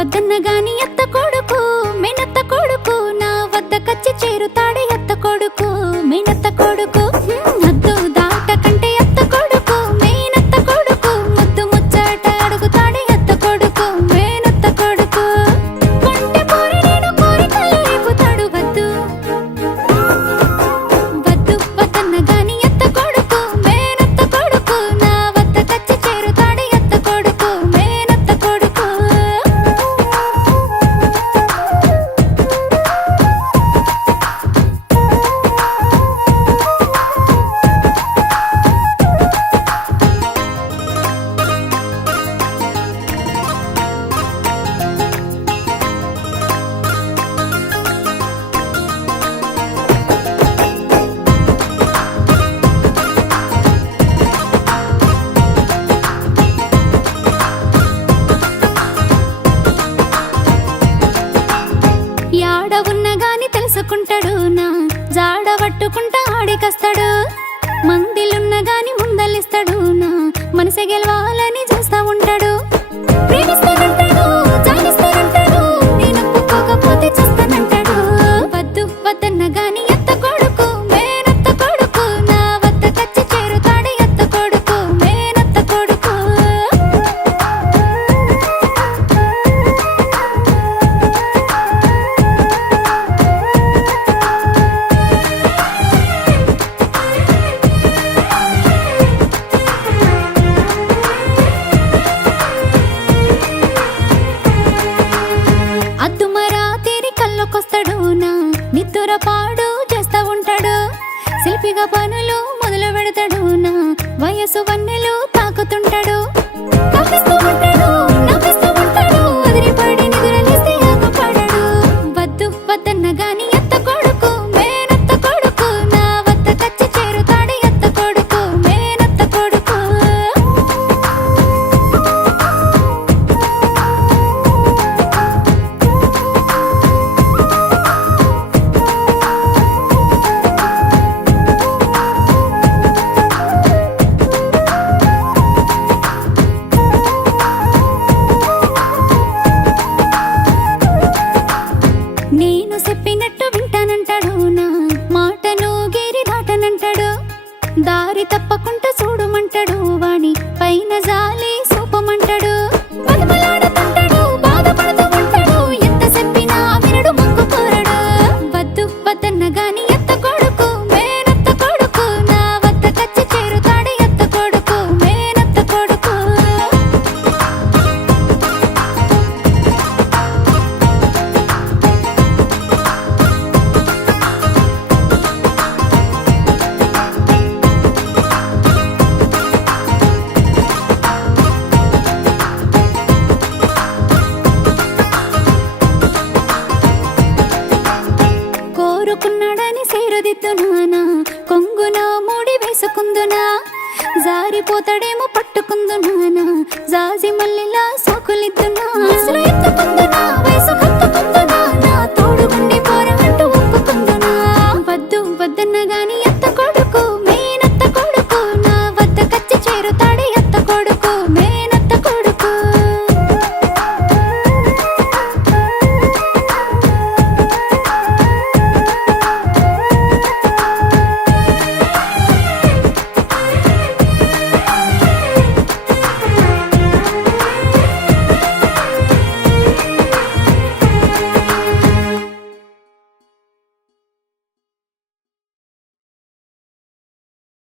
వద్దన్న గాని అత్త కొడుకు మేనత్త కొడుకు నా వద్ద కచ్చి చేరుతాడే అత్త కొడుకు మేనత్త కొడుకు హద్దు దాటకంటే అత్త కొడుకు మేనత్త కొడుకు ముద్దు ముచ్చట అడుగుతాడే అత్త కొడుకు మేనత్త కొడుకు కొంటె పోరి నేను కోరికలు రేపుతాడు వద్దు వద్దు వద్దన్న గాని అత్త కొడుకు మేనత్త కొడుకు నా వద్ద కచ్చి చేరుతాడే అత్త కొడుకు మేనత్త కొడుకు యాడ ఉన్నగాని తెలుసుకుంటాడు నా జాడ పట్టుకుంటా ఆడికస్తాడు మందిలున్నగాని ముందలిస్తాడు నా మనసే గెలవాలని చూస్తా ఉంటాడు ప్రేమిస్తానంటాడు జాలిస్తానంటాడు నేను ఒప్పుకోకపోతే చూస్తానంటాడు వద్దు వద్దన్న గాని అత్త కొడుకు మేనత్త కొడుకు నా వద్ద కచ్చి చేరుతాడే అత్త కొడుకు మేనత్త కొడుకు అద్దుమరా తీరి కళ్ళొకొస్తాడు నా నిద్దుర పాడు చేస్తా ఉంటాడు శిల్పిగా పనులు మొదలు పెడతాడు నా వయసు వన్నెలు తాకుతుంటాడు కవ్విస్తూ ఉంటాడు నవ్విస్తూ ఉంటాడు అదిరిపడి నిదురలేస్తే ఆకుపడాడు వద్దు వద్దన్న గాని అత్త కొడుకు మేనత్త కొడుకు నా వద్ద కచ్చి చేరుతాడే అత్త కొడుకు మేనత్త కొడుకు నేను చెప్పినట్టు వింటానంటాడు నా మాటను గిరి దాటనంటాడు దారి తప్పకుండా చూడమంటాడు వాణి పైన జాలి సూపమంటాడు బతిమలాడుతుంటాడు బాధపడుతూ ఉంటాడు ఎంత చెప్పినా వినడు మొక్కు కోరడు వద్దు వద్దన్న గాని అత్త కొడుకు మేనత్త కొడుకు నా వద్ద కచ్చి చేరుతాడే అత్త కొడుకు మేనత్త కొడుకు కోరుకున్నాడని సేరుదిద్దునా కొంగున ముడి వేసుకుందునా జారిపోతాడేమో పట్టుకుందునా జాజి మల్లెలా సోకులిద్దునా